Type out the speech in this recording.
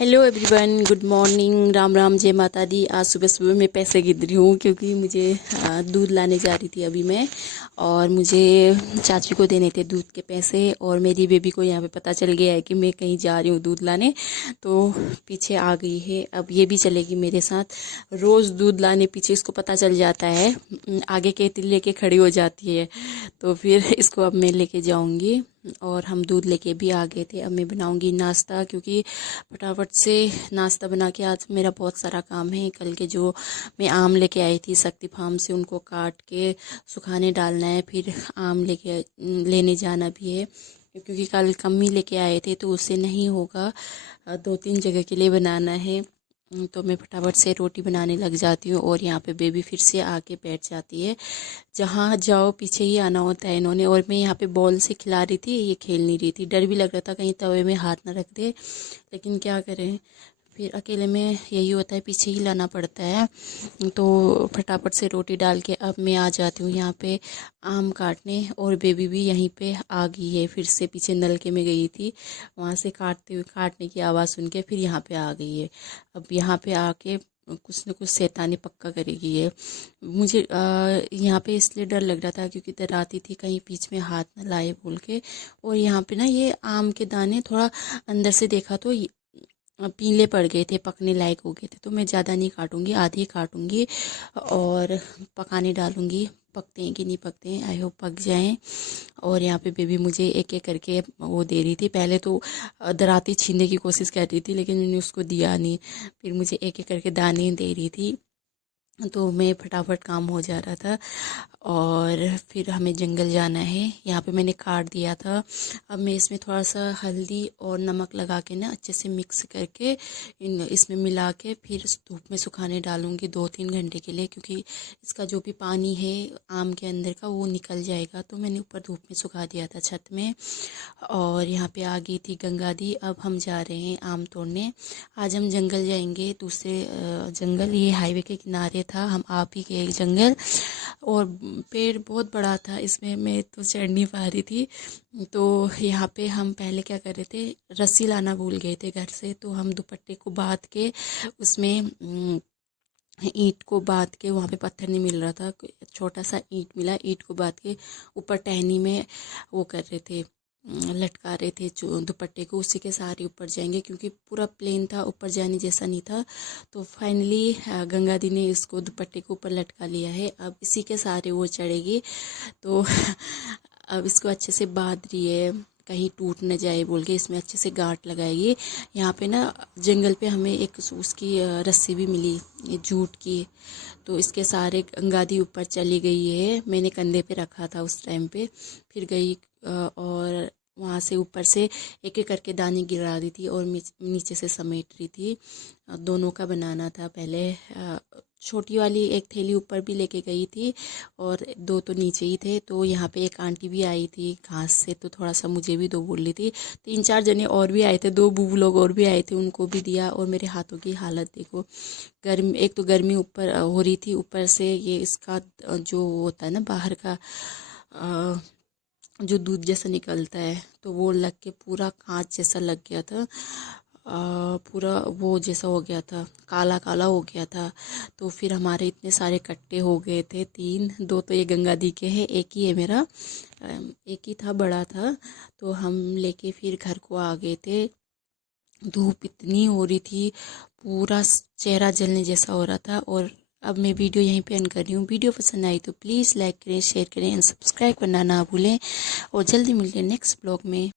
Hello everyone, good morning, Ram Ram, जय माता दी। आज सुबह सुबह मैं पैसे गिन रही हूँ क्योंकि मुझे दूध लाने जा रही थी अभी मैं। और मुझे चाची को देने थे दूध के पैसे, और मेरी बेबी को यहाँ पे पता चल गया है कि मैं कहीं जा रही हूँ दूध लाने, तो पीछे आ गई है। अब ये भी चलेगी मेरे साथ। रोज़ दूध लाने पीछे इसको पता चल जाता है, आगे के लेके खड़ी हो जाती है। तो फिर इसको अब मैं लेके जाऊँगी। और हम दूध लेके भी आ गए थे। अब मैं बनाऊँगी नाश्ता, क्योंकि फटाफट से नाश्ता बना के आज मेरा बहुत सारा काम है। कल के जो मैं आम लेके आई थी शक्ति फार्म से, उनको काट के सुखाने डालना है, फिर आम लेने जाना भी है, क्योंकि कल कम ही लेके आए थे तो उससे नहीं होगा, 2-3 जगह के लिए बनाना है। तो मैं फटाफट से रोटी बनाने लग जाती हूँ। और यहाँ पे बेबी फिर से आके बैठ जाती है। जहाँ जाओ पीछे ही आना होता है इन्होंने। और मैं यहाँ पे बॉल से खिला रही थी, ये खेल नहीं रही थी। डर भी लग रहा था कहीं तवे में हाथ ना रख दे, लेकिन क्या करें, फिर अकेले में यही होता है, पीछे ही लाना पड़ता है। तो फटाफट से रोटी डाल के अब मैं आ जाती हूँ यहाँ पे आम काटने। और बेबी भी यहीं पे आ गई है, फिर से पीछे नलके में गई थी, वहाँ से काटने की आवाज़ सुन के फिर यहाँ पे आ गई है। अब यहाँ पे आके कुछ न कुछ शैतानी पक्का करेगी ये। मुझे यहाँ पे इसलिए डर लग रहा था क्योंकि डराती थी कहीं बीच में हाथ न लाए बोल के। और यहाँ पे ना ये आम के दाने थोड़ा अंदर से देखा तो पीले पड़ गए थे, पकने लायक हो गए थे। तो मैं ज़्यादा नहीं काटूंगी, आधी काटूंगी और पकाने डालूंगी। पकते हैं कि नहीं पकते हैं, आई होप पक जाएं। और यहाँ पे बेबी मुझे एक एक करके वो दे रही थी। पहले तो डराती छीनने की कोशिश कर रही थी, लेकिन मैंने उसको दिया नहीं। फिर मुझे एक एक करके दाने दे रही थी, तो मैं फटाफट काम हो जा रहा था। और फिर हमें जंगल जाना है। यहाँ पे मैंने काट दिया था। अब मैं इसमें थोड़ा सा हल्दी और नमक लगा के ना अच्छे से मिक्स करके इसमें मिला के फिर धूप में सुखाने डालूंगी 2-3 घंटे के लिए, क्योंकि इसका जो भी पानी है आम के अंदर का वो निकल जाएगा। तो मैंने ऊपर धूप में सुखा दिया था छत में। और यहाँ पे आ गई थी गंगा दी। अब हम जा रहे हैं आम तोड़ने। आज हम जंगल जाएंगे, दूसरे जंगल। ये हाईवे के किनारे था, हम आप ही गए जंगल। और पेड़ बहुत बड़ा था, इसमें मैं तो चढ़ नहीं पा रही थी। तो यहाँ पे हम पहले क्या कर रहे थे, रस्सी लाना भूल गए थे घर से। तो हम दुपट्टे को बांध के उसमें ईंट को बांध के, वहाँ पे पत्थर नहीं मिल रहा था, छोटा सा ईंट मिला, ईंट को बांध के ऊपर टहनी में वो कर रहे थे, लटका रहे थे जो दुपट्टे को। उसी के सहारे ऊपर जाएंगे, क्योंकि पूरा प्लेन था, ऊपर जाने जैसा नहीं था। तो फाइनली गंगा दी ने इसको दुपट्टे को ऊपर लटका लिया है। अब इसी के सहारे वो चढ़ेगी। तो अब इसको अच्छे से बांध रही है, कहीं टूट न जाए बोल के इसमें अच्छे से गांठ लगाएगी। यहाँ पे ना जंगल पे हमें एक उसकी रस्सी भी मिली, ये जूट की। तो इसके सहारे गंगा दी ऊपर चली गई है। मैंने कंधे पे रखा था उस टाइम पे, फिर गई और वहाँ से ऊपर से एक एक करके दाने गिरा दी थी और नीचे से समेट रही थी। दोनों का बनाना था पहले। छोटी वाली एक थैली ऊपर भी लेके गई थी और 2 तो नीचे ही थे। तो यहाँ पे एक आंटी भी आई थी घास से, तो थोड़ा सा मुझे भी 2 बोल रही थी। 3-4 जने और भी आए थे, 2 बूबू लोग और भी आए थे, उनको भी दिया। और मेरे हाथों की हालत देखो, गर्मी, एक तो गर्मी ऊपर हो रही थी, ऊपर से ये इसका जो होता है ना बाहर का जो दूध जैसा निकलता है, तो वो लग के पूरा कांच जैसा लग गया था। पूरा वो जैसा हो गया था, काला काला हो गया था। तो फिर हमारे इतने सारे कट्टे हो गए थे, 3-2 तो ये गंगा दी के हैं, एक ही है मेरा, एक ही था, बड़ा था। तो हम लेके फिर घर को आ गए थे। धूप इतनी हो रही थी, पूरा चेहरा जलने जैसा हो रहा था। और अब मैं वीडियो यहीं पे एंड कर रही हूँ। वीडियो पसंद आई तो प्लीज़ लाइक करें, शेयर करें एंड सब्सक्राइब करना ना भूलें। और जल्दी मिलते हैं नेक्स्ट ब्लॉग में।